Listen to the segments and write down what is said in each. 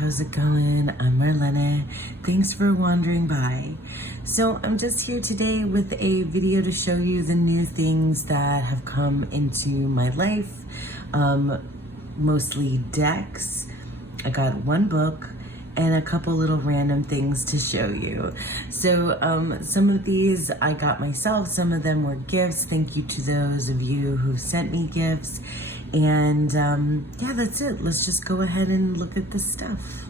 how's it going? I'm Marlene. Thanks for wandering by. So I'm just here today with a video to show you the new things that have come into my life. Mostly decks. I got one book and a couple little random things to show you. So some of these I got myself, some of them were gifts. Thank you to those of you who sent me gifts. And yeah, that's it. Let's just go ahead and look at the stuff.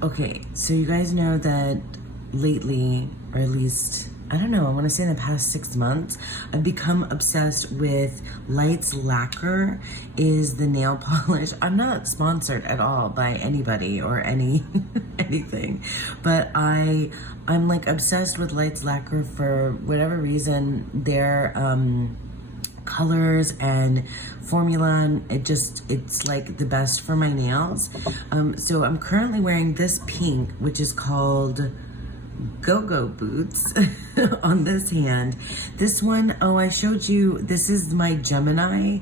Okay, so you guys know that lately, or at least, I don't know, I want to say in the past 6 months, I've become obsessed with Lacquer is the nail polish. I'm not sponsored at all by anybody or anything, but I'm like obsessed with Lacquer for whatever reason. Their colors and formula, it's like the best for my nails. So I'm currently wearing this pink, which is called Go-Go Boots on this hand. This one, oh, I showed you, this is my Gemini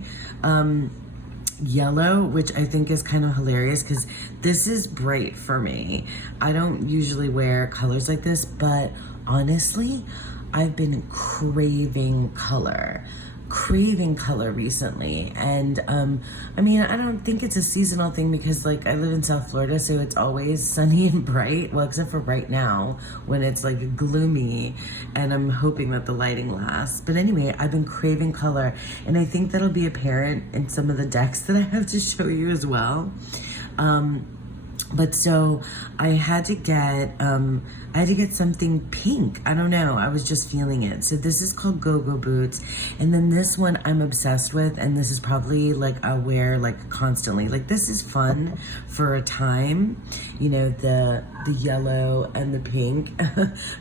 yellow, which I think is kind of hilarious because this is bright for me. I don't usually wear colors like this, but honestly, I've been craving color recently. And I mean, I don't think it's a seasonal thing because like I live in South Florida, so it's always sunny and bright, well, except for right now when it's like gloomy, and I'm hoping that the lighting lasts. But anyway, I've been craving color, and I think that'll be apparent in some of the decks that I have to show you as well. But so I had to get something pink. I don't know. I was just feeling it. So this is called Go-Go Boots. And then this one I'm obsessed with. And this is probably like I wear like constantly. Like this is fun for a time, you know, the yellow and the pink.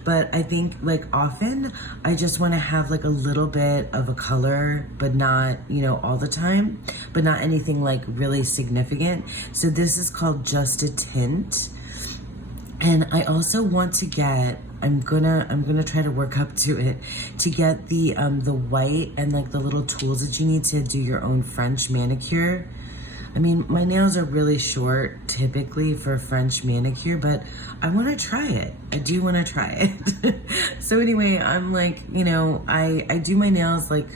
But I think like often I just want to have like a little bit of a color, but not, you know, all the time, but not anything like really significant. So this is called Just a Tint. And I also want to get, I'm gonna try to work up to it, to get the white and like the little tools that you need to do your own French manicure. I mean, my nails are really short typically for a French manicure, but I want to try it. I do want to try it. So anyway, I'm like, you know, I do my nails like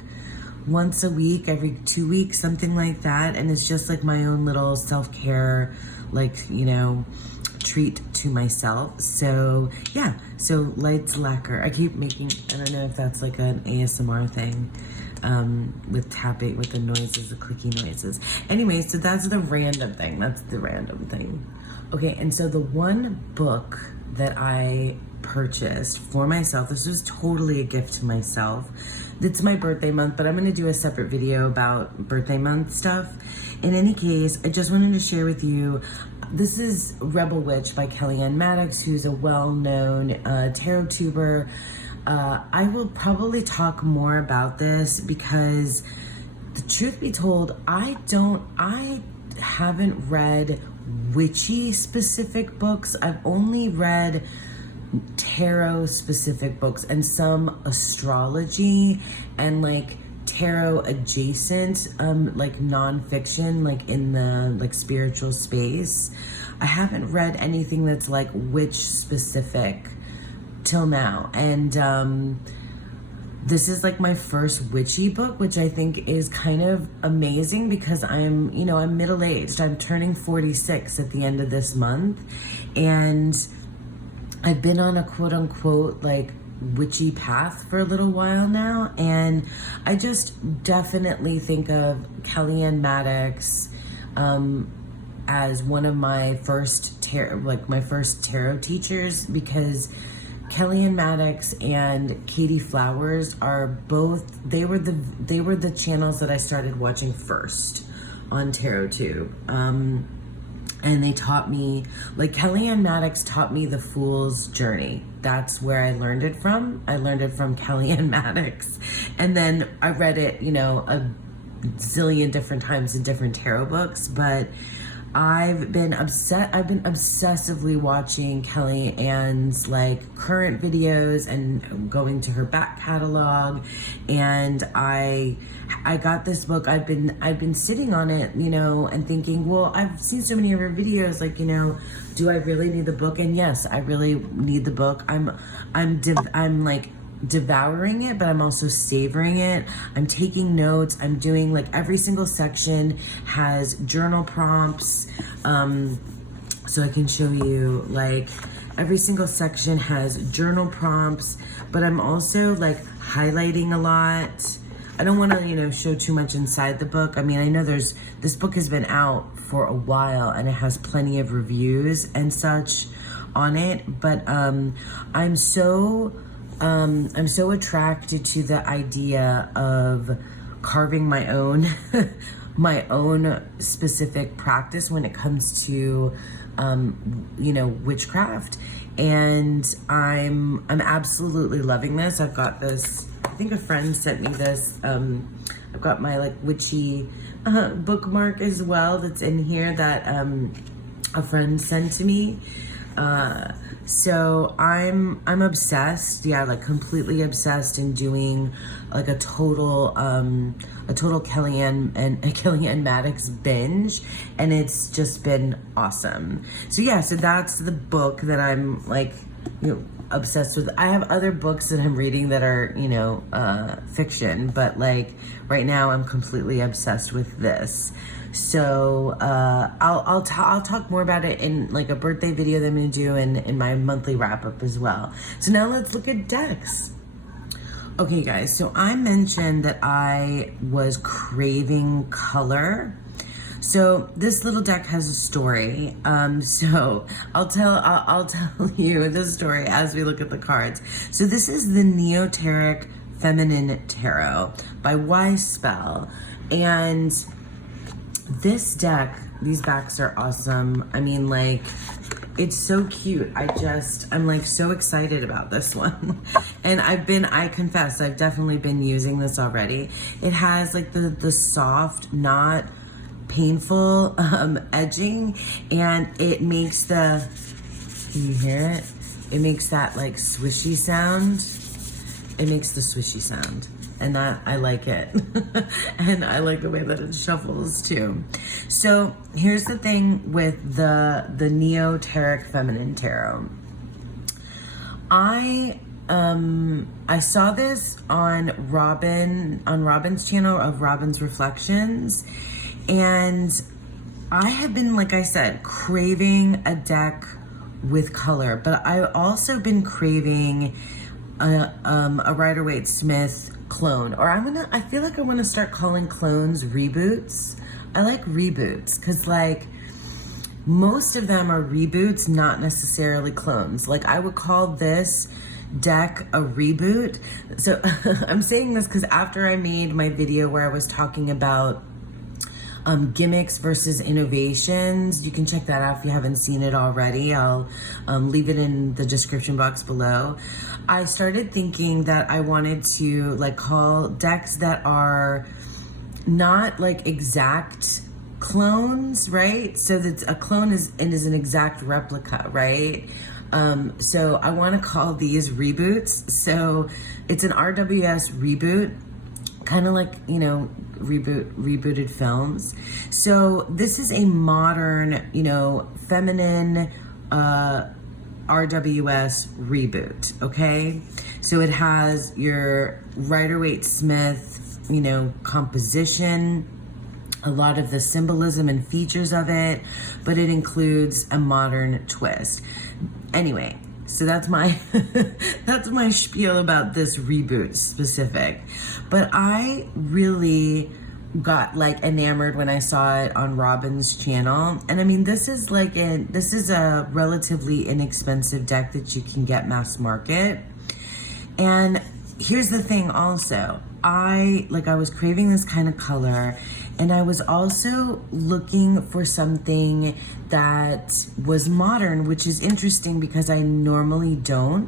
once a week, every 2 weeks, something like that. And it's just like my own little self-care, like, you know, treat to myself. So yeah, so Lacquer. I keep making, I don't know if that's like an ASMR thing, with tapping, with the noises, the clicky noises. Anyway, so that's the random thing. That's the random thing. Okay, and so the one book that I purchased for myself, this was totally a gift to myself. It's my birthday month, but I'm going to do a separate video about birthday month stuff. In any case, I just wanted to share with you, this is Rebel Witch by Kellyanne Maddox, who's a well-known tarot tuber. I will probably talk more about this because the truth be told, I haven't read witchy specific books. I've only read tarot specific books and some astrology and like tarot adjacent, like nonfiction, like in the like spiritual space. I haven't read anything that's like witch specific till now. And this is like my first witchy book, which I think is kind of amazing because I'm, you know, I'm middle-aged. I'm turning 46 at the end of this month. And I've been on a quote unquote like witchy path for a little while now, and I just definitely think of Kellyanne Maddox as one of my first tarot teachers, because Kellyanne Maddox and Katie Flowers are both, they were the channels that I started watching first on TarotTube. And they taught me, like Kellyanne Maddox taught me the Fool's Journey. That's where I learned it from. I learned it from Kellyanne Maddox. And then I read it, you know, a zillion different times in different tarot books. But I've been obsessively watching Kelly Ann's like current videos and going to her back catalog, and I got this book. I've been sitting on it, you know, and thinking, well, I've seen so many of her videos, like, you know, do I really need the book? And yes, I really need the book. I'm like devouring it, but I'm also savoring it. I'm taking notes. I'm doing, like, every single section has journal prompts, so I can show you, like, every single section has journal prompts, but I'm also like highlighting a lot. I don't want to, you know, show too much inside the book. I mean, I know this book has been out for a while and it has plenty of reviews and such on it, but I'm so attracted to the idea of carving my own my own specific practice when it comes to you know, witchcraft, and I'm absolutely loving this. I've got this, I think a friend sent me this. I've got my like witchy bookmark as well that's in here that a friend sent to me. So I'm obsessed, yeah, like completely obsessed in doing like a total Kellyanne Maddox binge, and it's just been awesome. So yeah, so that's the book that I'm like, you know, obsessed with. I have other books that I'm reading that are, you know, fiction, but like right now I'm completely obsessed with this. So I'll talk more about it in like a birthday video that I'm gonna do and in my monthly wrap up as well. So now let's look at decks. Okay guys, so I mentioned that I was craving color. So this little deck has a story. So I'll tell you the story as we look at the cards. So this is the Neoteric Feminine Tarot by Spell, and this deck, these backs are awesome. I mean, like, it's so cute. I'm like so excited about this one. And I confess, I've definitely been using this already. It has like the soft, not painful edging, and it makes can you hear it? It makes that like swishy sound. It makes the swishy sound. And that, I like it. And I like the way that it shuffles too. So here's the thing with the Neoteric Feminine Tarot. I saw this on Robin's channel of Robin's Reflections, and I have been, like I said, craving a deck with color, but I've also been craving a Rider-Waite-Smith clone, or I feel like I want to start calling clones reboots. I like reboots because like most of them are reboots, not necessarily clones. Like I would call this deck a reboot. So I'm saying this because after I made my video where I was talking about gimmicks versus innovations, you can check that out if you haven't seen it already. I'll leave it in the description box below. I started thinking that I wanted to like call decks that are not like exact clones, right? So that a clone is an exact replica, right? So I want to call these reboots. So it's an RWS reboot, kind of like, you know, rebooted films. So this is a modern, you know, feminine RWS reboot, okay? So it has your Rider-Waite-Smith, you know, composition, a lot of the symbolism and features of it, but it includes a modern twist. Anyway, so that's my that's my spiel about this reboot specific. But I really got like enamored when I saw it on Robin's channel. And I mean, this is a relatively inexpensive deck that you can get mass market. And here's the thing also, I was craving this kind of color, and I was also looking for something that was modern, which is interesting because I normally don't.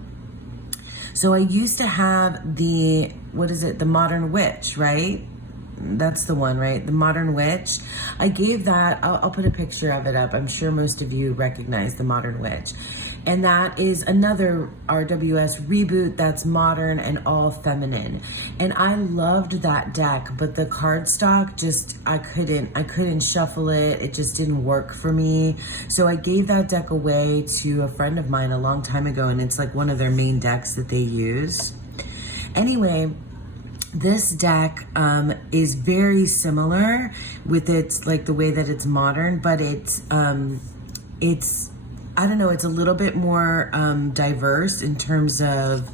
So I used to have the Modern Witch, right? That's the one, right? The Modern Witch. I gave that, I'll put a picture of it up. I'm sure most of you recognize the Modern Witch. And that is another RWS reboot that's modern and all feminine. And I loved that deck, but the cardstock just, I couldn't shuffle it. It just didn't work for me. So I gave that deck away to a friend of mine a long time ago, and it's like one of their main decks that they use. Anyway, this deck is very similar with its, like, the way that it's modern, but it's I don't know, it's a little bit more diverse in terms of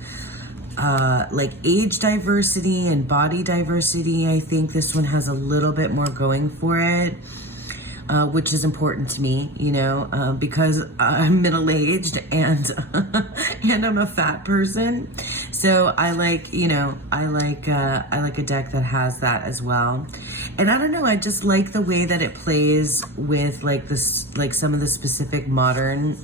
like age diversity and body diversity. I think this one has a little bit more going for it, which is important to me, you know, because I'm middle-aged and and I'm a fat person. So I like, you know, I like a deck that has that as well. And I don't know, I just like the way that it plays with like this, like some of the specific modern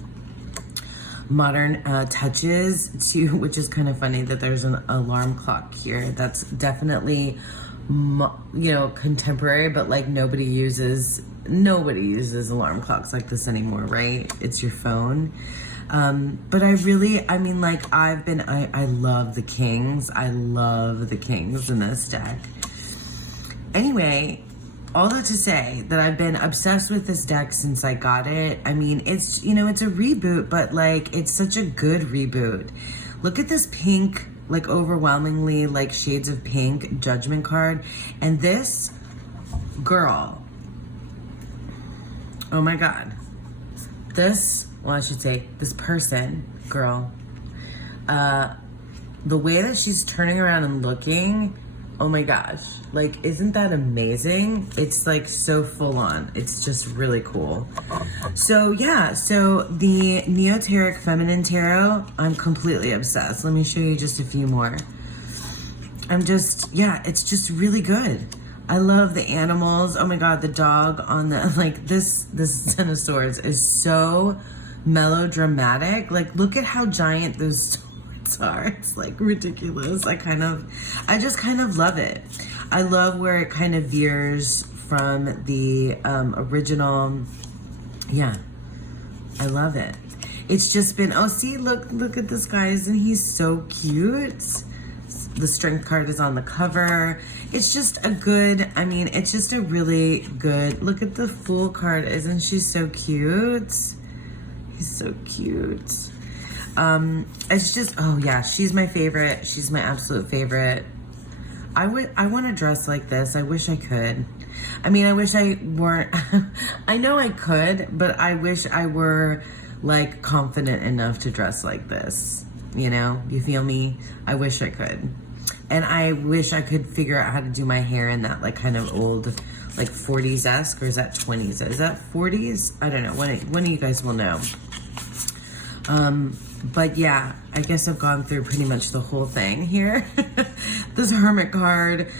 touches to, which is kind of funny that there's an alarm clock here. That's definitely, you know, contemporary, but like nobody uses alarm clocks like this anymore, right? It's your phone. But I mean, like I love the kings. I love the kings in this deck. Anyway, all that to say that I've been obsessed with this deck since I got it. I mean, it's, you know, it's a reboot, but like, it's such a good reboot. Look at this pink, like overwhelmingly like shades of pink Judgment card. And this girl, oh my God, this, well, I should say this person, girl, the way that she's turning around and looking, oh my gosh, like, isn't that amazing? It's like so full on. It's just really cool. So yeah, so the Neoteric Feminine Tarot, I'm completely obsessed. Let me show you just a few more. I'm just, yeah, it's just really good. I love the animals. Oh my God, the dog on the, like this Ten of Swords is so melodramatic. Like, look at how giant those swords are. It's like ridiculous. I just kind of love it. I love where it kind of veers from the original. Yeah, I love it. It's just been, oh, see, look at this guy. Isn't he so cute? The Strength card is on the cover. It's just a good, I mean, it's just a really good, look at the Fool card. Isn't she so cute? He's so cute. It's just, oh yeah, she's my favorite. She's my absolute favorite. I want to dress like this. I wish I could. I mean, I wish I weren't, I know I could, but I wish I were like confident enough to dress like this. You know, you feel me? I wish I could. And I wish I could figure out how to do my hair in that like kind of old, like 40s-esque, or is that 20s? Is that 40s? I don't know. One of you guys will know. But yeah, I guess I've gone through pretty much the whole thing here. This Hermit card,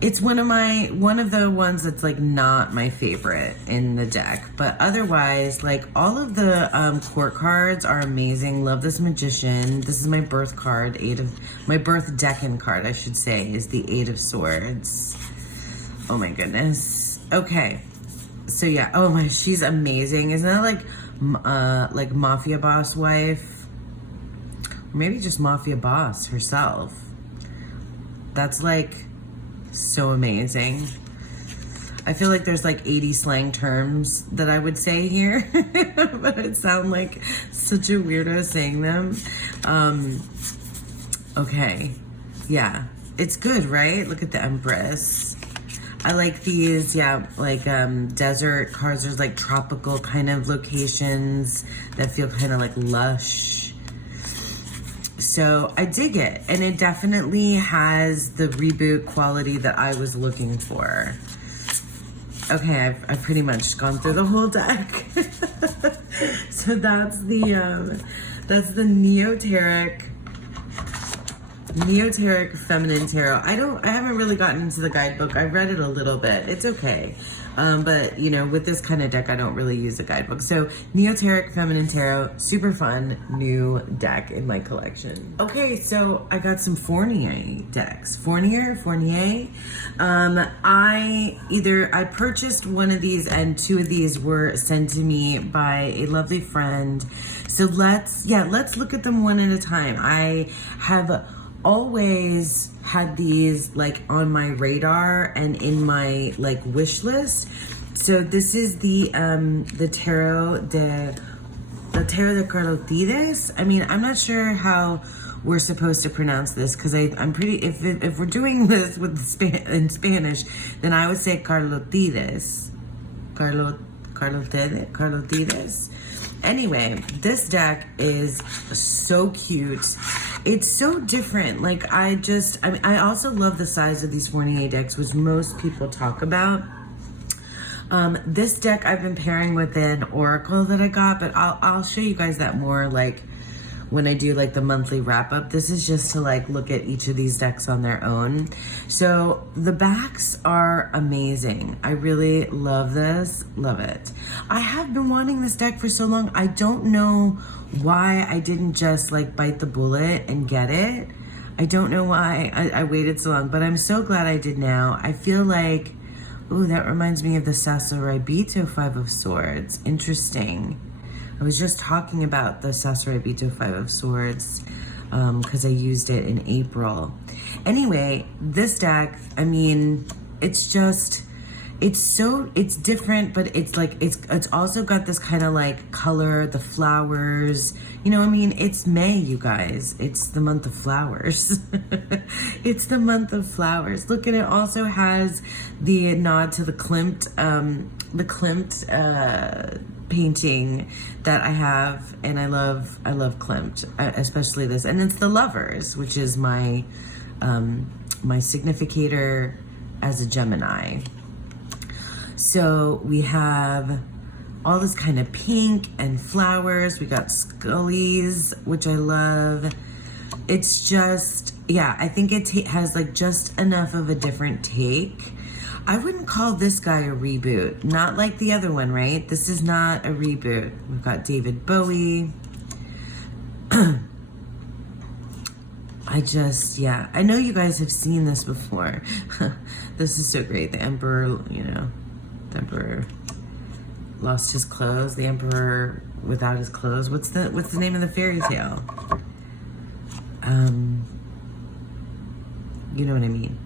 it's one of the ones that's like not my favorite in the deck, but otherwise, like all of the court cards are amazing. Love this Magician. This is my birth card, my birth decan card, I should say, is the Eight of Swords. Oh my goodness. Okay, so yeah. Oh my, she's amazing. Isn't that like Mafia Boss wife? Or maybe just Mafia Boss herself. That's like so amazing. I feel like there's like 80 slang terms that I would say here, but it sound like such a weirdo saying them. Okay, yeah, it's good, right? Look at the Empress. I like these, yeah, like desert cards. There's like tropical kind of locations that feel kind of like lush. So I dig it, and it definitely has the reboot quality that I was looking for. Okay, I've pretty much gone through the whole deck. So that's the Neoteric Feminine Tarot. I haven't really gotten into the guidebook. I've read it a little bit. It's okay. But, you know, with this kind of deck, I don't really use a guidebook. So, Neoteric Feminine Tarot, super fun new deck in my collection. Okay, so I got some Fornier decks. Fornier. I purchased one of these, and two of these were sent to me by a lovely friend. So let's look at them one at a time. I have always had these like on my radar and in my like wish list. So this is the Tarot de Carlotides. I mean, I'm not sure how we're supposed to pronounce this, because I'm pretty, if we're doing this with in Spanish, then I would say Carlotides. Carlotides. Anyway, this deck is so cute. It's so different. Like, I also love the size of these Fornier decks, which most people talk about. This deck I've been pairing with an oracle that I got, but I'll show you guys that more like when I do like the monthly wrap up. This is just to like look at each of these decks on their own. So the backs are amazing. I really love this, love it. I have been wanting this deck for so long. I don't know why I didn't just like bite the bullet and get it. I don't know why I waited so long, but I'm so glad I did now. I feel like, ooh, that reminds me of the Sassorabito Five of Swords. Interesting. I was just talking about the Sassorabito Five of Swords because I used it in April. Anyway, this deck, I mean, it's different, but it's also got this kind of like color, the flowers, you know, I mean, it's May, you guys. It's the month of flowers. It's the month of flowers. Look, and it also has the nod to the Klimt painting that I have, and I love Klimt, especially this, and it's the Lovers, which is my my significator as a Gemini. So we have all this kind of pink and flowers. We got Scullies, which I love. It's just, yeah, I think it has like just enough of a different take. I wouldn't call this guy a reboot. Not like the other one, right? This is not a reboot. We've got David Bowie. I know you guys have seen this before. This is so great. The Emperor, you know, the Emperor lost his clothes. The Emperor without his clothes. What's the name of the fairy tale? You know what I mean.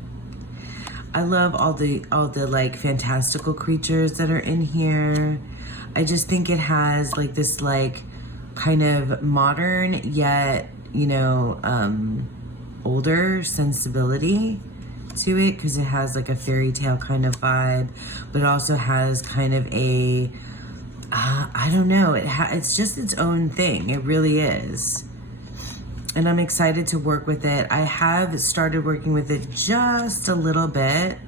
I love all the like fantastical creatures that are in here. I just think it has like this like kind of modern yet, you know, older sensibility to it, because it has like a fairy tale kind of vibe, but also has kind of a I don't know, it's just its own thing. It really is. And I'm excited to work with it. I have started working with it just a little bit,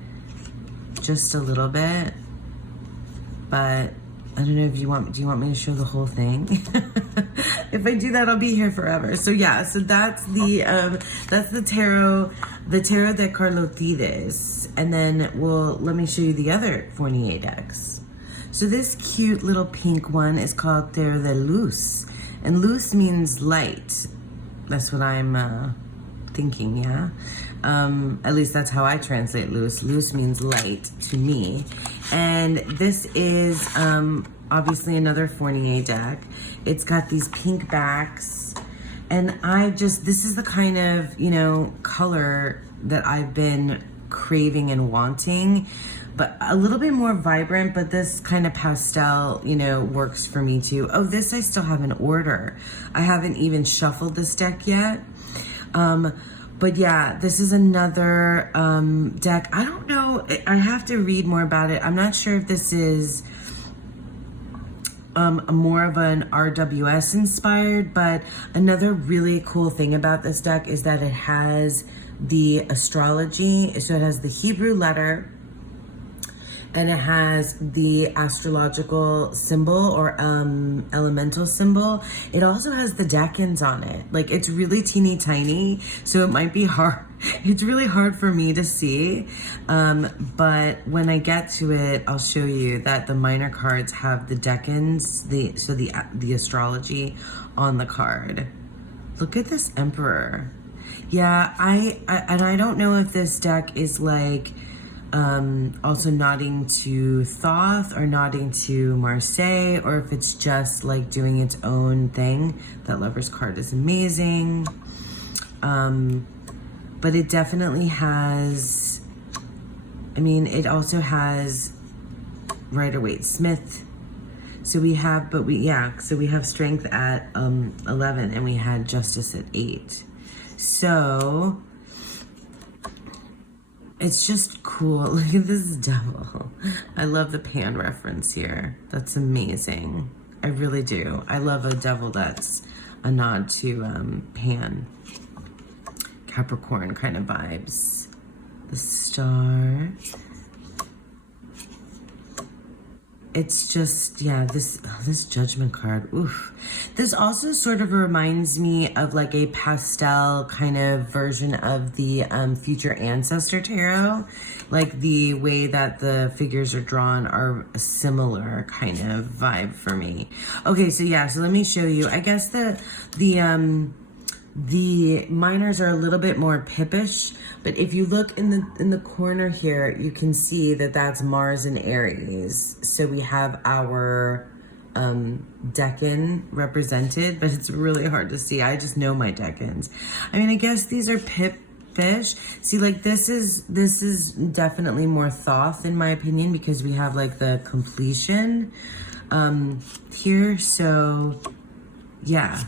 but I don't know if do you want me to show the whole thing? If I do that, I'll be here forever. So yeah, so that's the Tarot de Carlotides. And then let me show you the other Fornier decks. So this cute little pink one is called Tarot de Luz. And luz means light. That's what I'm thinking, yeah? At least that's how I translate luz. Luz means light to me. And this is obviously another Fornier deck. It's got these pink backs. And this is the kind of, you know, color that I've been craving and wanting. But a little bit more vibrant, but this kind of pastel, you know, works for me too. Oh, this I still have in order. I haven't even shuffled this deck yet. But yeah, this is another deck. I don't know. I have to read more about it. I'm not sure if this is more of an RWS inspired, but another really cool thing about this deck is that it has the astrology. So it has the Hebrew letter, and it has the astrological symbol or elemental symbol. It also has the decans on it. Like, it's really teeny tiny, so it might be hard. It's really hard for me to see, but when I get to it, I'll show you that the minor cards have the decans, the astrology on the card. Look at this Emperor. Yeah, I don't know if this deck is like also nodding to Thoth or nodding to Marseilles, or if it's just like doing its own thing. That Lover's card is amazing. But it definitely has, I mean, it also has Rider-Waite Smith. So we have, so we have Strength at 11 and we had Justice at 8. So it's just cool. Look at this devil. I love the Pan reference here. That's amazing. I really do. I love a devil that's a nod to Pan. Capricorn kind of vibes. The Star. It's just, yeah, this Judgment card, oof. This also sort of reminds me of like a pastel kind of version of the Future Ancestor Tarot. Like the way that the figures are drawn are a similar kind of vibe for me. Okay, so yeah, so let me show you. I guess the minors are a little bit more pippish, but if you look in the corner here, you can see that that's Mars and Aries. So we have our decan represented, but it's really hard to see. I just know my decans. I mean, I guess these are pippish. See, like this is definitely more Thoth in my opinion, because we have like the completion here. So yeah.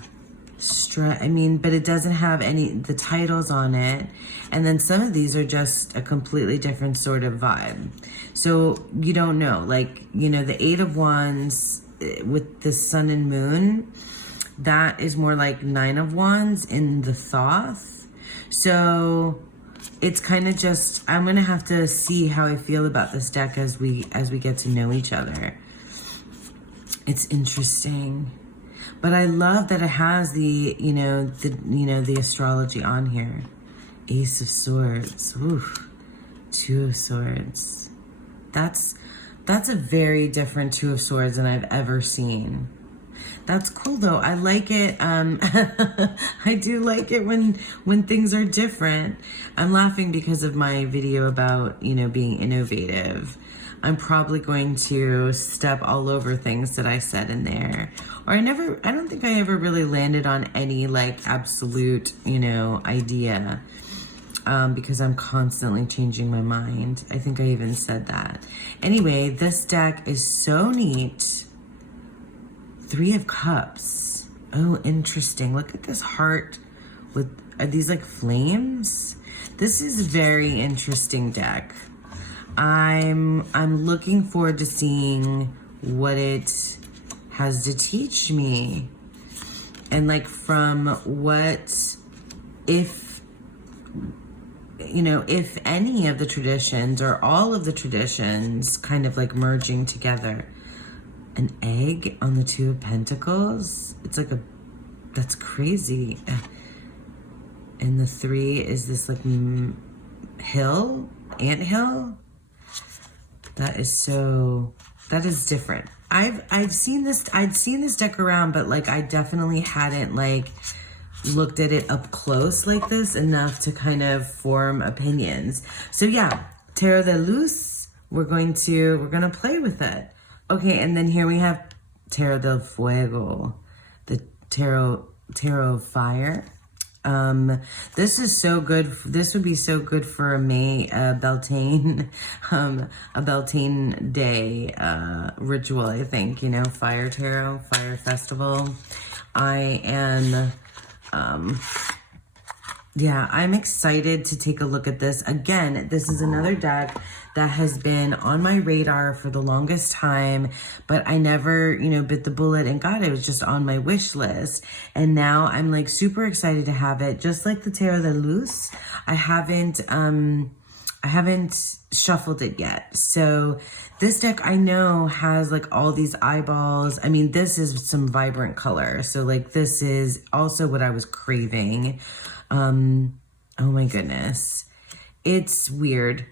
I mean, but it doesn't have the titles on it. And then some of these are just a completely different sort of vibe. So you don't know, like, you know, the 8 of Wands with the Sun and Moon, that is more like 9 of Wands in the Thoth. So it's kind of just, I'm going to have to see how I feel about this deck as we get to know each other. It's interesting. But I love that it has the astrology on here. Ace of Swords. Oof. 2 of Swords. That's a very different 2 of Swords than I've ever seen. That's cool though. I like it. I do like it when things are different. I'm laughing because of my video about, you know, being innovative. I'm probably going to step all over things that I said in there. Or I don't think I ever really landed on any like absolute, you know, idea, because I'm constantly changing my mind. I think I even said that. Anyway, this deck is so neat. 3 of Cups. Oh, interesting. Look at this heart with, are these like flames? This is a very interesting deck. I'm looking forward to seeing what it has to teach me. And like from what, if, you know, if any of the traditions or all of the traditions kind of like merging together. An egg on the 2 of Pentacles. It's like that's crazy. And the 3 is this like anthill. That is different. I'd seen this deck around, but like I definitely hadn't like looked at it up close like this enough to kind of form opinions. So yeah, Tarot de Luz, we're gonna play with it. Okay, and then here we have Tarot del Fuego, the Tarot of Fire. This is so good. This would be so good for a Beltane, a Beltane day ritual. I think, you know, Fire Tarot, Fire Festival. Yeah, I'm excited to take a look at this. Again, this is another deck that has been on my radar for the longest time, but I never, you know, bit the bullet and got it. It was just on my wish list. And now I'm like super excited to have it. Just like the Tarot de Luz, I haven't I haven't shuffled it yet. So this deck I know has like all these eyeballs. I mean, this is some vibrant color. So like this is also what I was craving. Oh my goodness. It's weird.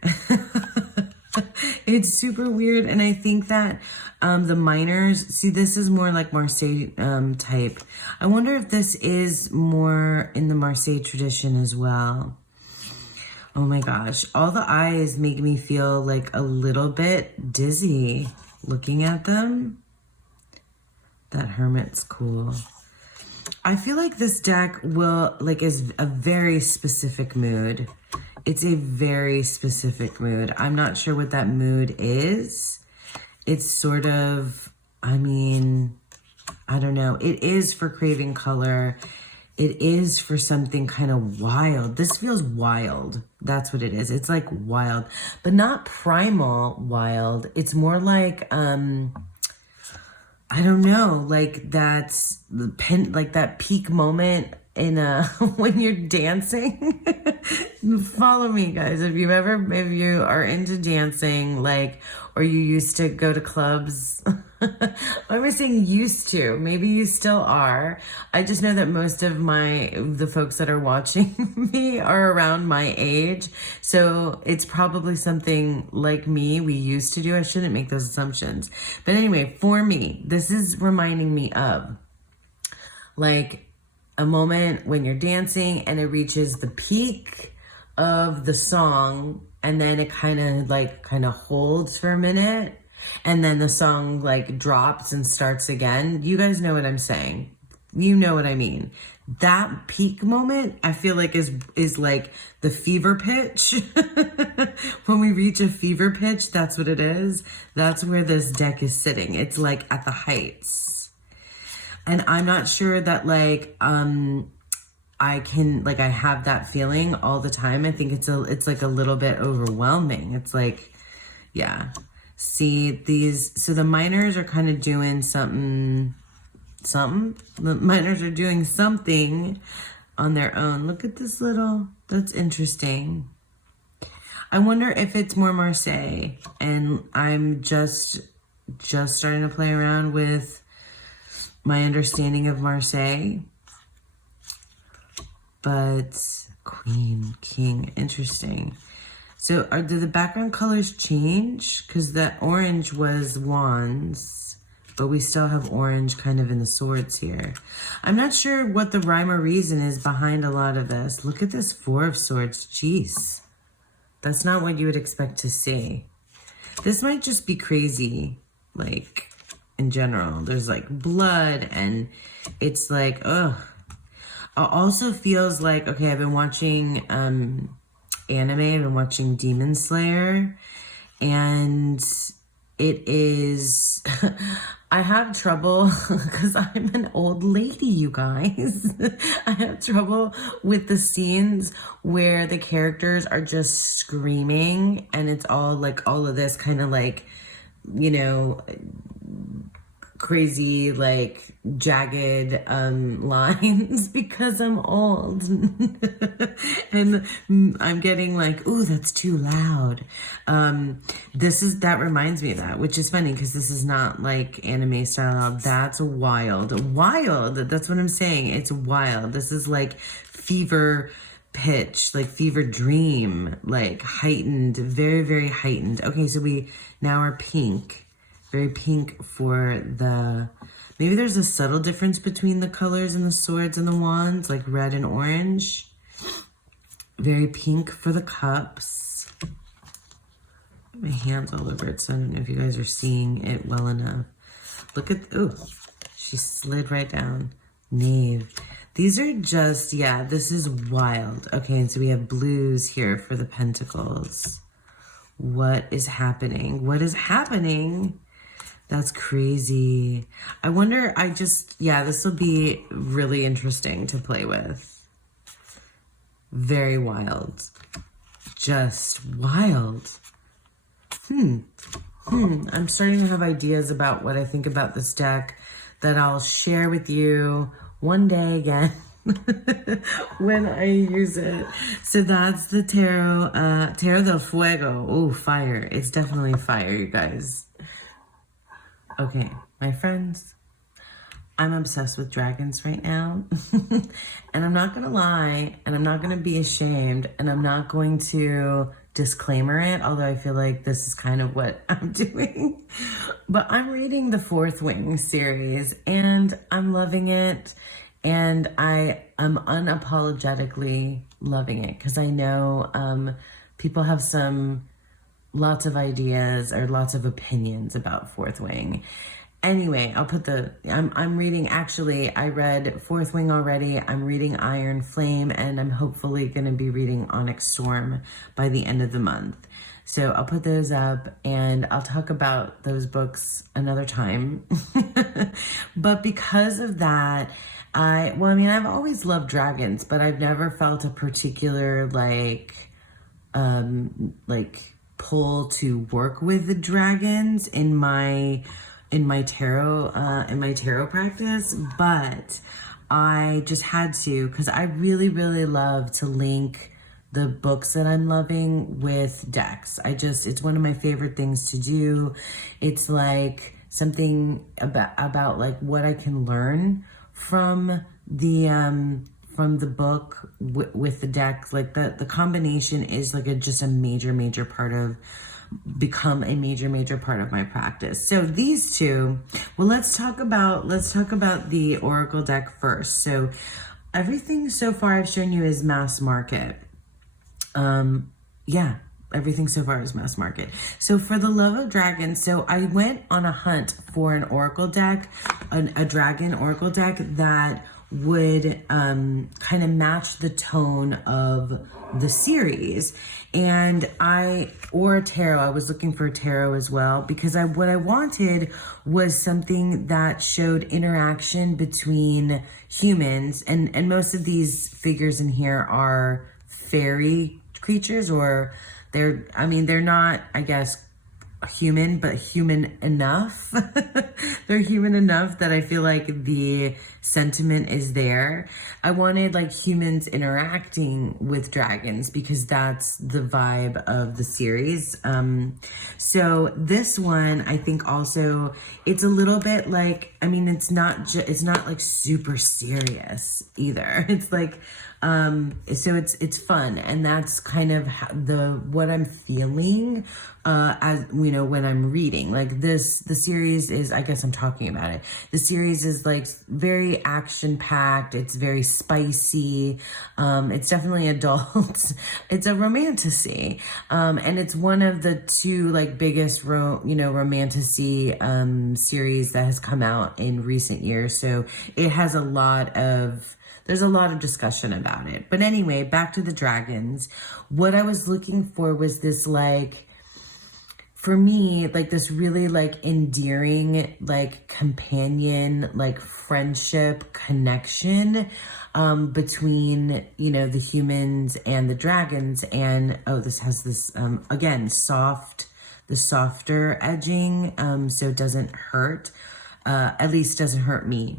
It's super weird. And I think that the minors, see, this is more like Marseille type. I wonder if this is more in the Marseille tradition as well. Oh my gosh, all the eyes make me feel like a little bit dizzy looking at them. That hermit's cool. I feel like this deck is a very specific mood. It's a very specific mood. I'm not sure what that mood is. It's sort of, I mean, I don't know. It is for craving color. It is for something kind of wild. This feels wild. That's what it is. It's like wild, but not primal wild. It's more like, I don't know, like that's like that peak moment in when you're dancing. Follow me, guys. If you are into dancing, like, or you used to go to clubs. Why am I saying used to? Maybe you still are. I just know that most of the folks that are watching me are around my age. So it's probably something like me we used to do. I shouldn't make those assumptions. But anyway, for me, this is reminding me of like a moment when you're dancing and it reaches the peak of the song and then it kind of holds for a minute. And then the song like drops and starts again. You guys know what I'm saying. You know what I mean. That peak moment, I feel like is like the fever pitch. When we reach a fever pitch, that's what it is. That's where this deck is sitting. It's like at the heights. And I'm not sure that like, I have that feeling all the time. I think it's like a little bit overwhelming. It's like, yeah. See these, so the minors are kind of doing something. The minors are doing something on their own. Look at this that's interesting. I wonder if it's more Marseille, and I'm just starting to play around with my understanding of Marseille. But Queen, King, interesting. So do the background colors change? Because the orange was wands, but we still have orange kind of in the swords here. I'm not sure what the rhyme or reason is behind a lot of this. Look at this 4 of swords. Jeez. That's not what you would expect to see. This might just be crazy, like, in general. There's, like, blood, and it's like, ugh. It also feels like, okay, I've been watching anime. I've been watching Demon Slayer, and it is, I have trouble, because I'm an old lady, you guys. I have trouble with the scenes where the characters are just screaming, and it's all like, all of this kind of like, you know, crazy, like, jagged lines, because I'm old. And I'm getting like, ooh, that's too loud. That reminds me of that, which is funny because this is not like anime style. That's wild. Wild. That's what I'm saying. It's wild. This is like fever pitch, like fever dream, like heightened, very, very heightened. Okay, so we now are pink. Very pink for maybe there's a subtle difference between the colors and the swords and the wands, like red and orange. Very pink for the cups. My hand's all over it, so I don't know if you guys are seeing it well enough. Look at, ooh, she slid right down. Knave. These are just, yeah, this is wild. Okay, and so we have blues here for the pentacles. What is happening? What is happening? That's crazy. I wonder, yeah, this will be really interesting to play with. Very wild. Just wild. I'm starting to have ideas about what I think about this deck that I'll share with you one day again. when I use it. So that's the Tarot del Fuego. Oh, fire. It's definitely fire, you guys. Okay, my friends, I'm obsessed with dragons right now. And I'm not gonna lie, and I'm not gonna be ashamed, and I'm not going to disclaimer it, although I feel like this is kind of what I'm doing. But I'm reading the Fourth Wing series, and I'm loving it. And I am unapologetically loving it because I know people have lots of ideas or lots of opinions about Fourth Wing. Anyway, I'm reading, actually, I read Fourth Wing already. I'm reading Iron Flame, and I'm hopefully going to be reading Onyx Storm by the end of the month. So I'll put those up, and I'll talk about those books another time. But because of that, I've always loved dragons, but I've never felt a particular, pull to work with the dragons in my tarot practice, but I just had to, because I really, really love to link the books that I'm loving with decks. It's one of my favorite things to do. It's like something about like what I can learn from the book with the deck. Like the combination is like just a major part of become a major part of my practice. So these two, well, let's talk about the Oracle deck first. So everything so far I've shown you is mass market. Everything so far is mass market. So for the love of dragons, so I went on a hunt for an Oracle deck, a dragon Oracle deck that would kind of match the tone of the series. And or a tarot. I was looking for a tarot as well, because what I wanted was something that showed interaction between humans, and most of these figures in here are fairy creatures, or they're not, I guess, human, but human enough. They're human enough that I feel like the sentiment is there. I wanted like humans interacting with dragons because that's the vibe of the series. So this one, I think also, it's a little bit like, it's not like super serious either. It's like, so it's fun, and that's kind of what I'm feeling as when I'm reading. Like the series is, I guess I'm talking about it. The series is like very action packed. It's very spicy. It's definitely adult. It's a romantasy, and it's one of the two like biggest romantasy series that has come out in recent years. So it has there's a lot of discussion about it. But anyway, back to the dragons. What I was looking for was this, like, for me, like this really like endearing, like companion, like friendship connection between, the humans and the dragons. And, this has this, again, the softer edging, so it doesn't hurt, at least doesn't hurt me.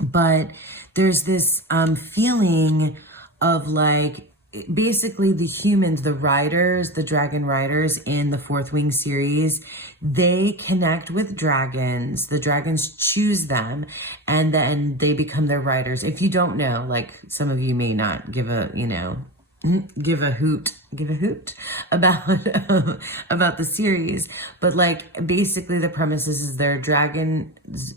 But there's this feeling of like, basically the humans, the dragon riders in the Fourth Wing series, they connect with dragons. The dragons choose them, and then they become their riders. If you don't know, like some of you may not give a hoot about about the series, but like basically the premise is their dragons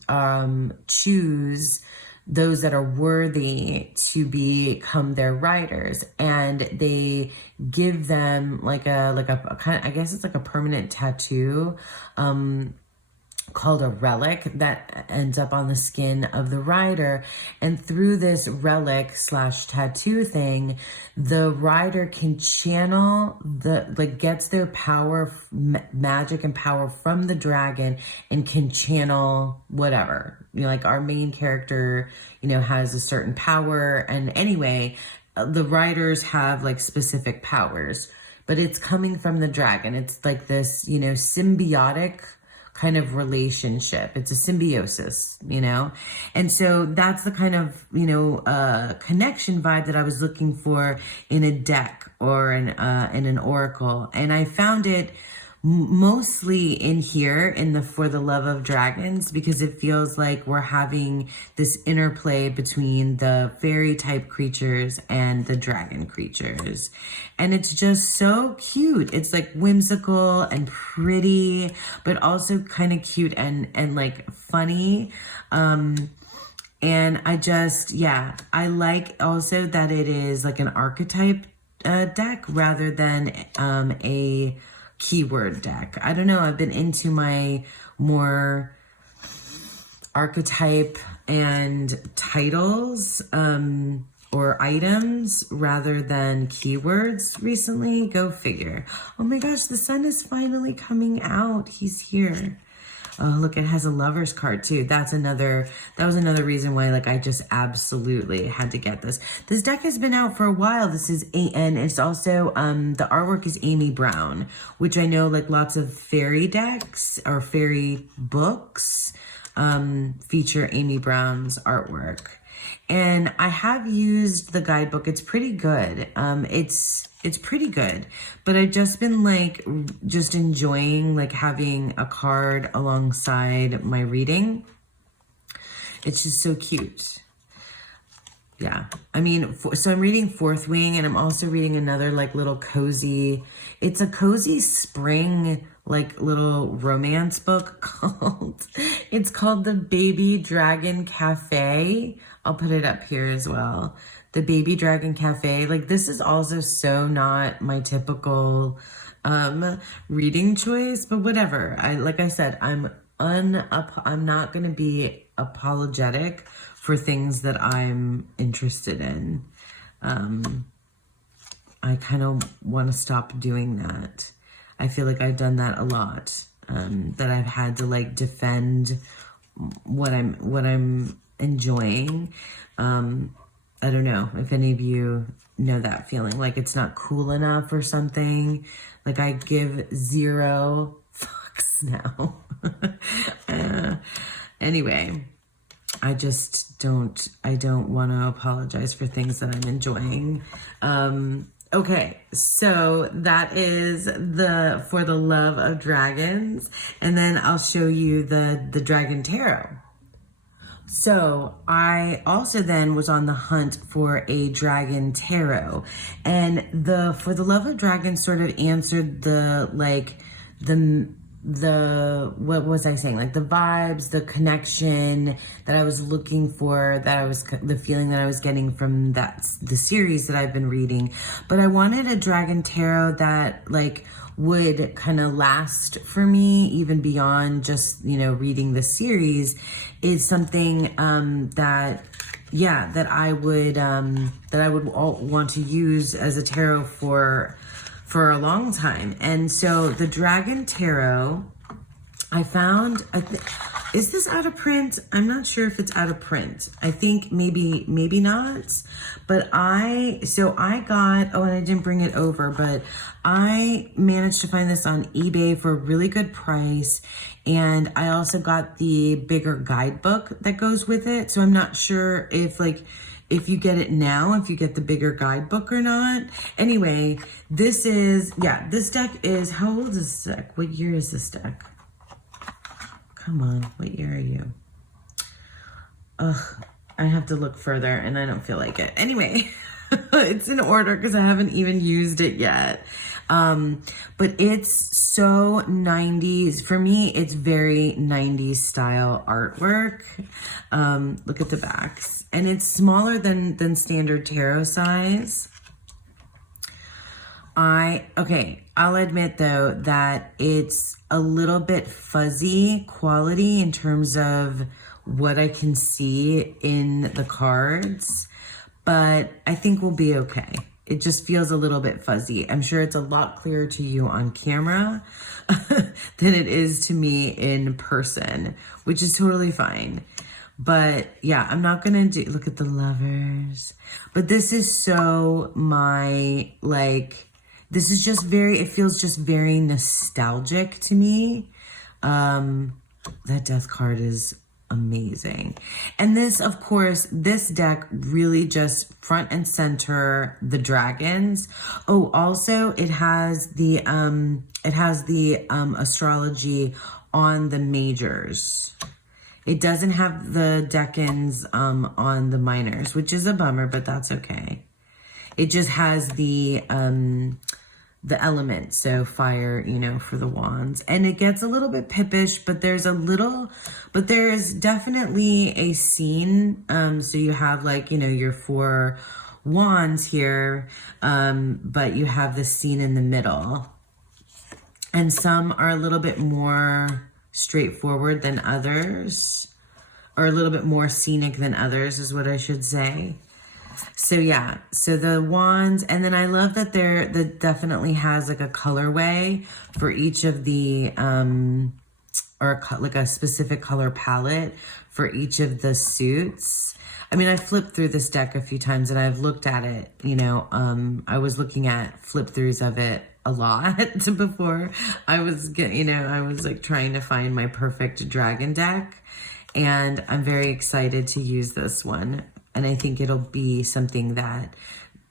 choose those that are worthy to become their riders, and they give them like a kind of, I guess it's like a permanent tattoo called a relic that ends up on the skin of the rider. And through this relic / tattoo thing, the rider can channel gets their power, magic and power from the dragon, and can channel whatever. Like our main character, has a certain power. And anyway, the riders have like specific powers, but it's coming from the dragon. It's like this, symbiotic kind of relationship. It's a symbiosis, you know? And so that's the kind of, connection vibe that I was looking for in a deck or in an oracle. And I found it mostly in here in the For the Love of Dragons, because it feels like we're having this interplay between the fairy type creatures and the dragon creatures, and it's just so cute. It's like whimsical and pretty, but also kind of cute and like funny. And I like also that it is like an archetype deck rather than a keyword deck. I don't know. I've been into my more archetype and titles or items rather than keywords recently. Go figure. Oh my gosh, the sun is finally coming out. He's here. Oh, look, it has a lover's card too. That was another reason why, like, I just absolutely had to get this. This deck has been out for a while. This is and it's also, the artwork is Amy Brown, which I know, like, lots of fairy decks or fairy books, feature Amy Brown's artwork. And I have used the guidebook. It's pretty good. It's pretty good, but I've just been like, just enjoying like having a card alongside my reading. It's just so cute. Yeah. I mean, so I'm reading Fourth Wing, and I'm also reading another like little cozy, it's a cozy spring, like little romance book it's called The Baby Dragon Cafe. I'll put it up here as well. The Baby Dragon Cafe. Like, this is also so not my typical reading choice, but whatever. Like I said, I'm not going to be apologetic for things that I'm interested in. I kind of want to stop doing that. I feel like I've done that a lot. That I've had to like defend what I'm enjoying. I don't know if any of you know that feeling, like it's not cool enough or something. Like, I give 0 fucks now. Anyway, I don't want to apologize for things that I'm enjoying. Okay, so that is For the Love of Dragons. And then I'll show you the Dragon Tarot. So I also then was on the hunt for a Dragon Tarot, and For the Love of Dragons sort of answered what was I saying? Like the vibes, the connection that I was looking for, the feeling that I was getting from the series that I've been reading. But I wanted a Dragon Tarot that like would kind of last for me even beyond just, reading the series, is something that I would want to use as a tarot for a long time. And so the Dragon Tarot, I found, is this out of print? I'm not sure if it's out of print. I think maybe not. But I got, and I didn't bring it over, but I managed to find this on eBay for a really good price. And I also got the bigger guidebook that goes with it. So I'm not sure if you get it now, if you get the bigger guidebook or not. Anyway, this deck is, how old is this deck? What year is this deck? Come on, what year are you? Ugh, I have to look further and I don't feel like it. Anyway, it's in order because I haven't even used it yet. But it's so 90s. For me, it's very 90s style artwork. Look at the backs. And it's smaller than standard tarot size. I'll admit though that it's a little bit fuzzy quality in terms of what I can see in the cards, but I think we'll be okay. It just feels a little bit fuzzy. I'm sure it's a lot clearer to you on camera than it is to me in person, which is totally fine. But yeah, I'm not gonna look at the lovers. But this is so this is just it feels just very nostalgic to me. That death card is amazing. And this, of course, this deck really just front and center the dragons. Oh, also it has the astrology on the majors. It doesn't have the decans on the minors, which is a bummer, but that's okay. It just has the element, so fire, you know, for the wands. And it gets a little bit pippish, but there is definitely a scene. So you have like, you know, your 4 wands here, but you have the scene in the middle. And some are a little bit more straightforward than others, or a little bit more scenic than others is what I should say. So yeah, so the wands, and then I love that that definitely has like a colorway for each of the, or like a specific color palette for each of the suits. I mean, I flipped through this deck a few times and I've looked at it, you know, I was looking at flip throughs of it a lot before I was I was like trying to find my perfect dragon deck, and I'm very excited to use this one. And I think it'll be something that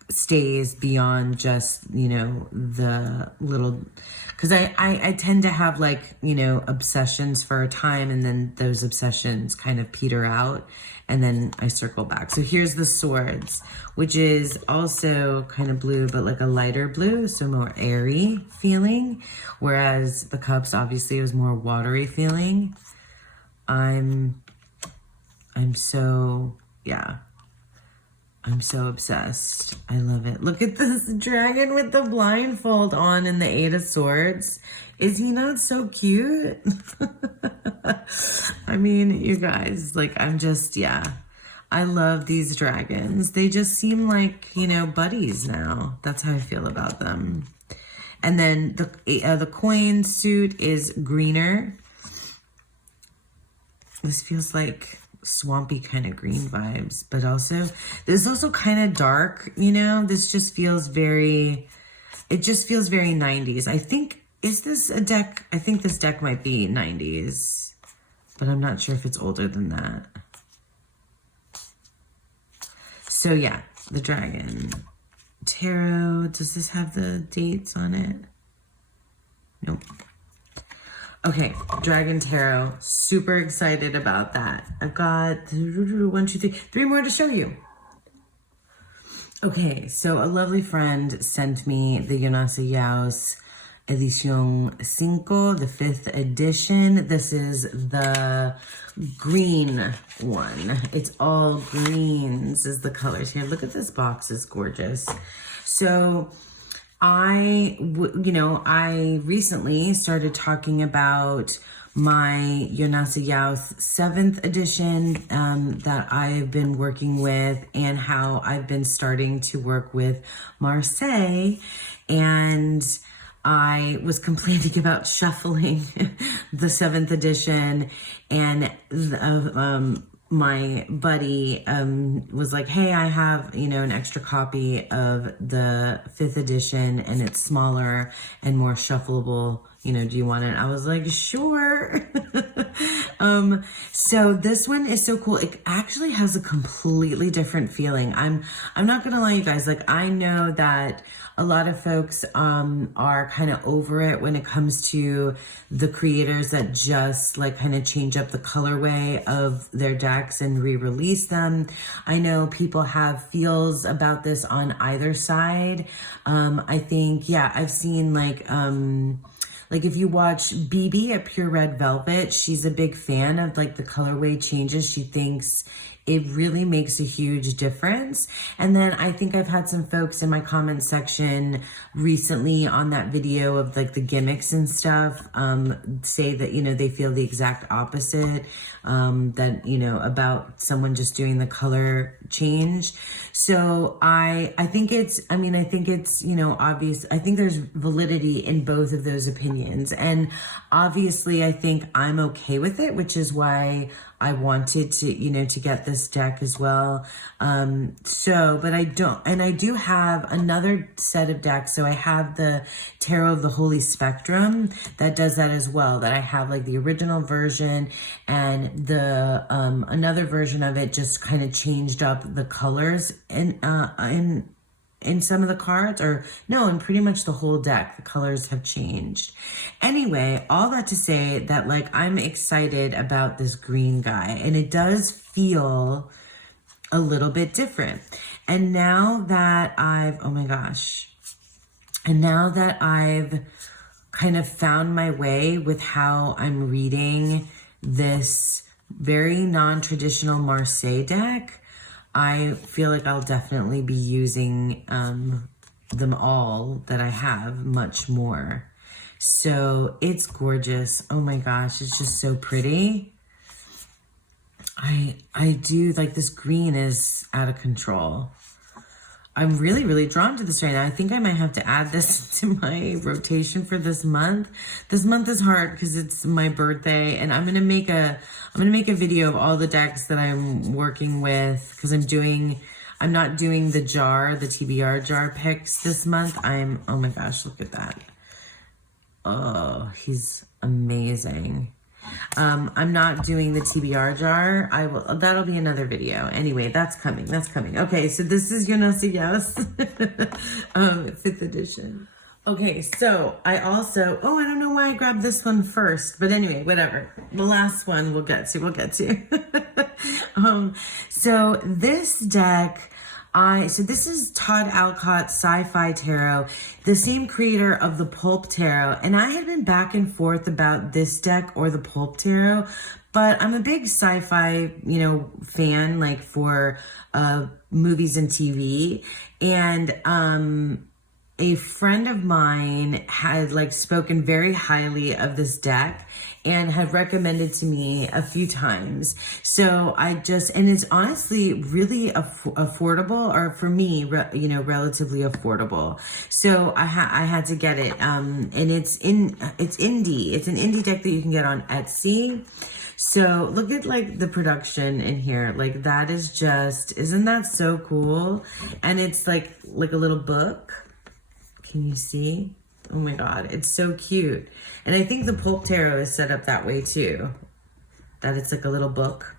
stays beyond just, you know, the little, because I tend to have like, you know, obsessions for a time, and then those obsessions kind of peter out, and then I circle back. So here's the swords, which is also kind of blue, but like a lighter blue, so more airy feeling, whereas the cups obviously was more watery feeling. I'm so, yeah. I'm so obsessed. I love it. Look at this dragon with the blindfold on and the 8 of Swords. Is he not so cute? I mean, you guys, like, I'm just, yeah. I love these dragons. They just seem like, you know, buddies now. That's how I feel about them. And then the coin suit is greener. This feels like swampy kind of green vibes, but also this is also kind of dark, you know. This just feels very, it just feels very 90s. I think, is this a deck? I think this deck might be 90s, but I'm not sure if it's older than that. So yeah, the dragon tarot. Does this have the dates on it? Nope. Okay, Dragon Tarot, super excited about that. I've got 1, 2, 3, 3 more to show you. Okay, so a lovely friend sent me the Yonasa Jaus Edition 5, the 5th edition. This is the green one. It's all greens is the colors here. Look at this box, it's gorgeous. So I recently started talking about my Yonasa Jaus 7th edition that I've been working with, and how I've been starting to work with Marseilles. And I was complaining about shuffling the 7th edition, and my buddy was like, hey, I have, you know, an extra copy of the 5th edition, and it's smaller and more shuffleable. You know, do you want it? I was like, sure. So this one is so cool. It actually has a completely different feeling. I'm not gonna lie, you guys, like, I know that a lot of folks are kind of over it when it comes to the creators that just like kind of change up the colorway of their decks and re-release them. I know people have feels about this on either side. I think, yeah, I've seen like if you watch BB at Pure Red Velvet, she's a big fan of like the colorway changes. She thinks it really makes a huge difference. And then I think I've had some folks in my comment section recently on that video of like the gimmicks and stuff, say that, you know, they feel the exact opposite, that, you know, about someone just doing the color change. So I think it's, you know, obvious. I think there's validity in both of those opinions. opinions. And obviously I think I'm okay with it, which is why I wanted to, you know, to get this deck as well. But I don't, and I do have another set of decks. So I have the Tarot of the Holy Spectrum that does that as well, that I have like the original version, and the, another version of it just kind of changed up the colors in some of the cards, or no, in pretty much the whole deck, the colors have changed. Anyway, all that to say that, like, I'm excited about this green guy, and it does feel a little bit different. And now that I've, oh my gosh, and now that I've kind of found my way with how I'm reading this very non-traditional Marseille deck, I feel like I'll definitely be using them all that I have much more. So it's gorgeous. Oh my gosh, it's just so pretty. I do, like, this green is out of control. I'm really, really drawn to this right now. I think I might have to add this to my rotation for this month. This month is hard because it's my birthday, and I'm gonna make a video of all the decks that I'm working with, because I'm not doing the TBR jar picks this month. Oh my gosh, look at that. Oh, he's amazing. I'm not doing the TBR jar. That'll be another video. Anyway, that's coming. Okay, so this is Yonasa Jaus, 5th edition. Okay, so I don't know why I grabbed this one first, but anyway, whatever. The last one we'll get to. So this deck, this is Todd Alcott Sci-Fi Tarot, the same creator of the Pulp Tarot. And I had been back and forth about this deck or the Pulp Tarot, but I'm a big sci-fi, you know, fan, like, for movies and TV. And a friend of mine had, like, spoken very highly of this deck and had recommended to me a few times. So and it's honestly really affordable, or for me, you know, relatively affordable. So I had to get it. And it's indie. It's an indie deck that you can get on Etsy. So look at, like, the production in here. Like, that is just, isn't that so cool? And it's like a little book. Can you see? Oh my God, it's so cute. And I think the Pulp Tarot is set up that way too, that it's like a little book.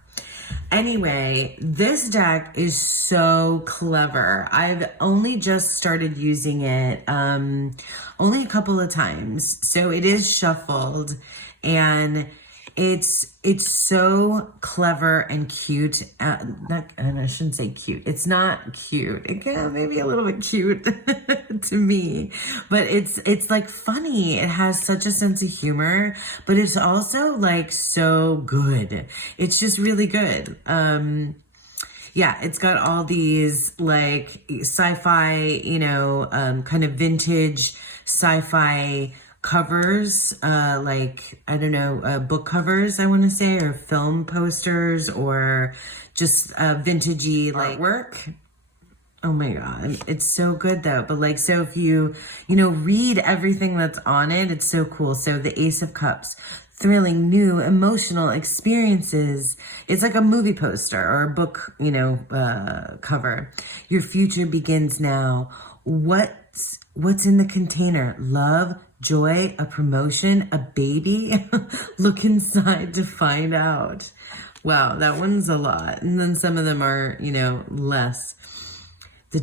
Anyway, this deck is so clever. I've only just started using it only a couple of times. So it is shuffled, and it's so clever and cute. And I shouldn't say cute. It's not cute. It can maybe a little bit cute to me, but it's like funny. It has such a sense of humor, but it's also, like, so good. It's just really good. Yeah, it's got all these, like, sci-fi, you know, kind of vintage sci-fi covers, like, I don't know, book covers, I want to say, or film posters, or just vintagey, like, artwork. Oh my God, it's so good though. But, like, so if you read everything that's on it, it's so cool. So the Ace of Cups, thrilling, new, emotional experiences. It's like a movie poster or a book, you know, cover. Your future begins now. What's in the container? Love, joy, a promotion, a baby? Look inside to find out. Wow, that one's a lot. And then some of them are, you know, less. The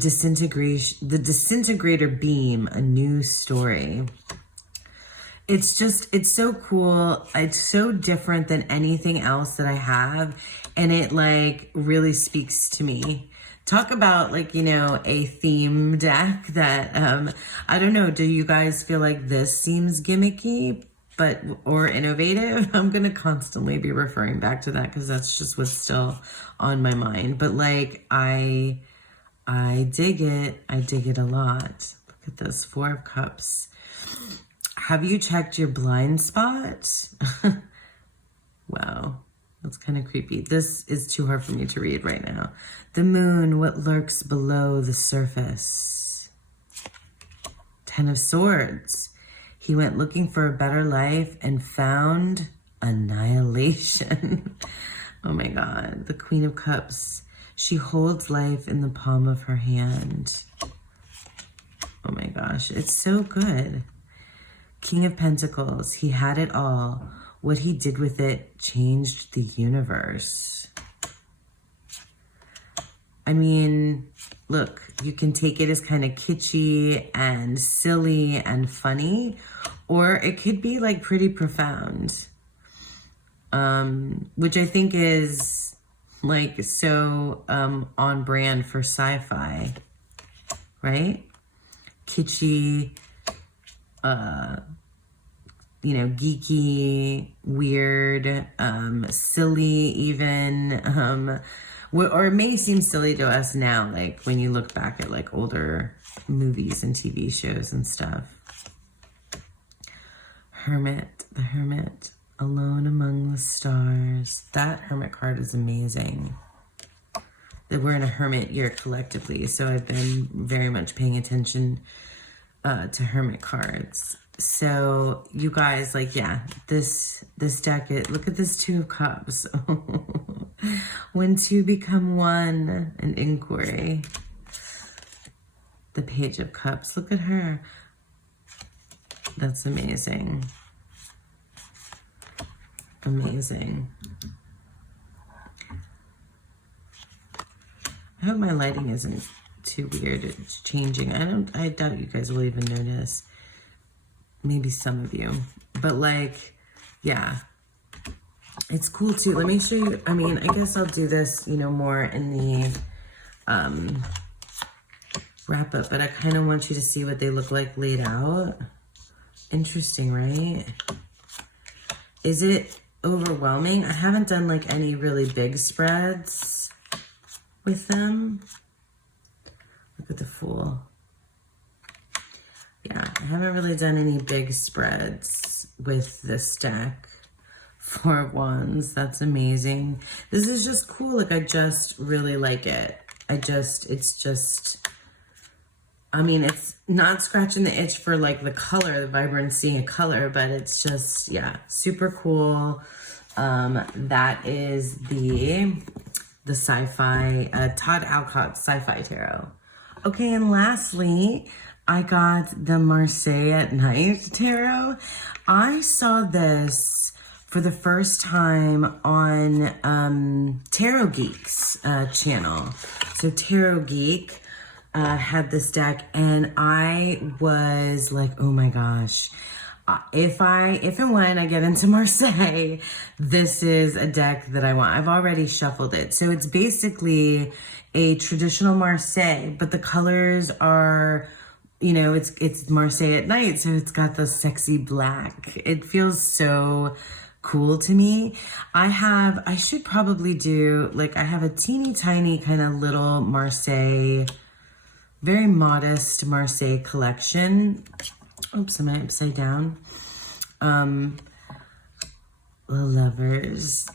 disintegrator beam, a new story. It's so cool. It's so different than anything else that I have. And it, like, really speaks to me. Talk about, like, you know, a theme deck that, I don't know, do you guys feel like this seems gimmicky, or innovative? I'm going to constantly be referring back to that because that's just what's still on my mind. But, like, I dig it. I dig it a lot. Look at this, 4 of Cups. Have you checked your blind spot? Wow. That's kind of creepy. This is too hard for me to read right now. The moon, what lurks below the surface? 10 of Swords. He went looking for a better life and found annihilation. Oh my God. The Queen of Cups. She holds life in the palm of her hand. Oh my gosh. It's so good. King of Pentacles. He had it all. What he did with it changed the universe. I mean, look, you can take it as kind of kitschy and silly and funny, or it could be like pretty profound, which I think is like so on brand for sci-fi, right? Kitschy, you know, geeky, weird, silly even, or it may seem silly to us now, like when you look back at like older movies and TV shows and stuff. Hermit, the Hermit, alone among the stars. That Hermit card is amazing. We're in a Hermit year collectively, so I've been very much paying attention to Hermit cards. So you guys, like, yeah, this deck, look at this Two of Cups. When two become one, an inquiry. The Page of Cups, look at her. That's amazing. Amazing. I hope my lighting isn't too weird. It's changing. I doubt you guys will even notice. Maybe some of you, but like, yeah, it's cool too. Let me show you. I mean, I guess I'll do this, you know, more in the wrap up, but I kind of want you to see what they look like laid out. Interesting, right? Is it overwhelming? I haven't done like any really big spreads with them. Look at the Fool. Yeah, I haven't really done any big spreads with this deck. Four of Wands, that's amazing. This is just cool. Like, I just really like it. It's just, I mean, it's not scratching the itch for like the color, the vibrancy and color, but it's just, yeah, super cool. That is the sci-fi, Todd Alcott Sci-Fi Tarot. Okay, and lastly, I got the Marseilles at Night Tarot. I saw this for the first time on Tarot Geek's channel. So Tarot Geek had this deck, and I was like, oh my gosh. If and when I get into Marseille, this is a deck that I want. I've already shuffled it. So it's basically a traditional Marseille, but the colors are, you know, it's Marseille at night, so it's got the sexy black. It feels so cool to me. I should probably do, like, I have a teeny tiny kind of little Marseille, very modest Marseille collection. Oops, am I upside down? The Lovers.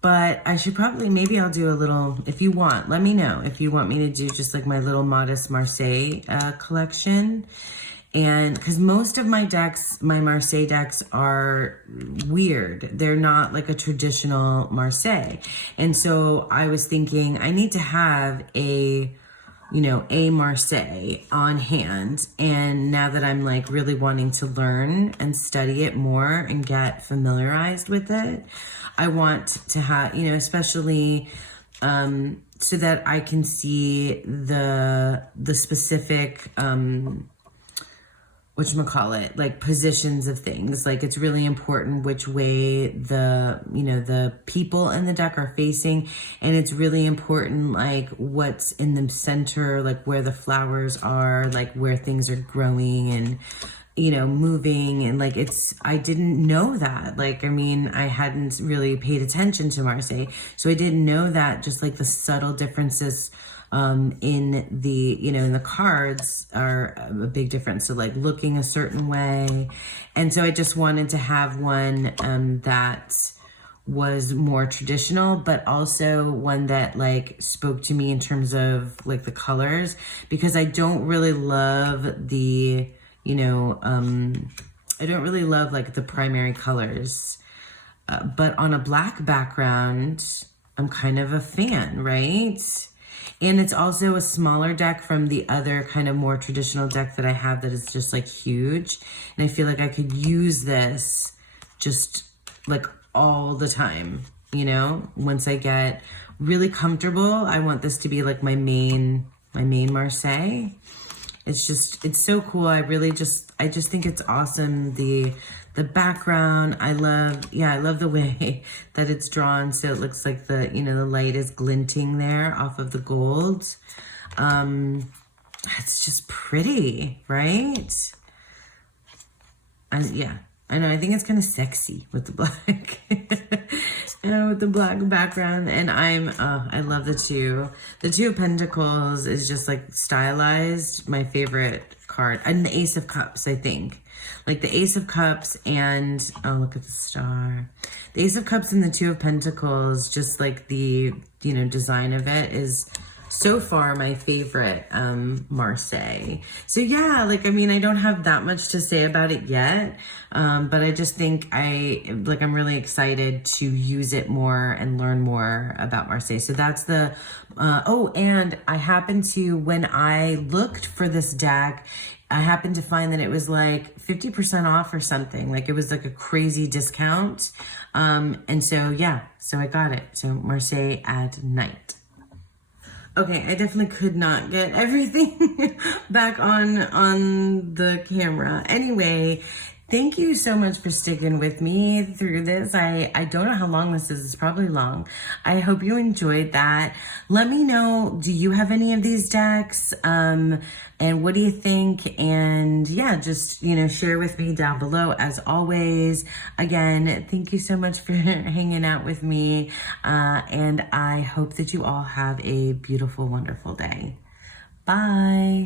But I should probably, maybe I'll do a little, if you want, let me know if you want me to do just like my little modest Marseille collection. And because most of my decks, my Marseille decks are weird. They're not like a traditional Marseille. And so I was thinking I need to have a Marseille on hand. And now that I'm like really wanting to learn and study it more and get familiarized with it, I want to have, especially so that I can see the specific, whatchamacallit, like positions of things. Like, it's really important which way the people in the deck are facing. And it's really important, like, what's in the center, like where the flowers are, like where things are growing and, moving. And like, I didn't know that. Like, I mean, I hadn't really paid attention to Marseille. So I didn't know that, just like the subtle differences in the cards are a big difference. So like looking a certain way. And so I just wanted to have one that was more traditional, but also one that like spoke to me in terms of like the colors, because I don't really love the, I don't really love like the primary colors, but on a black background, I'm kind of a fan, right? And it's also a smaller deck from the other kind of more traditional deck that I have that is just like huge. And I feel like I could use this just like all the time, you know? Once I get really comfortable, I want this to be like my main Marseille. It's so cool. I just think it's awesome. The background, I love the way that it's drawn. So it looks like the light is glinting there off of the gold. It's just pretty, right? And yeah, I know. I think it's kind of sexy with the black, with the black background. And I love the two. The Two of Pentacles is just like stylized. My favorite card, and the Ace of Cups. I think, like the Ace of Cups and look at the star. The Ace of Cups and the Two of Pentacles. Just like the design of it is so far my favorite Marseille. So yeah, like, I mean, I don't have that much to say about it yet, but I just think I'm really excited to use it more and learn more about Marseille. So that's the, and I happened to, when I looked for this deck, I happened to find that it was like 50% off or something. Like it was like a crazy discount. And so, yeah, so I got it. So Marseille at Night. Okay, I definitely could not get everything back on the camera. Anyway, thank you so much for sticking with me through this. I don't know how long this is. It's probably long. I hope you enjoyed that. Let me know, do you have any of these decks? And what do you think? And yeah, just, share with me down below as always. Again, thank you so much for hanging out with me. And I hope that you all have a beautiful, wonderful day. Bye.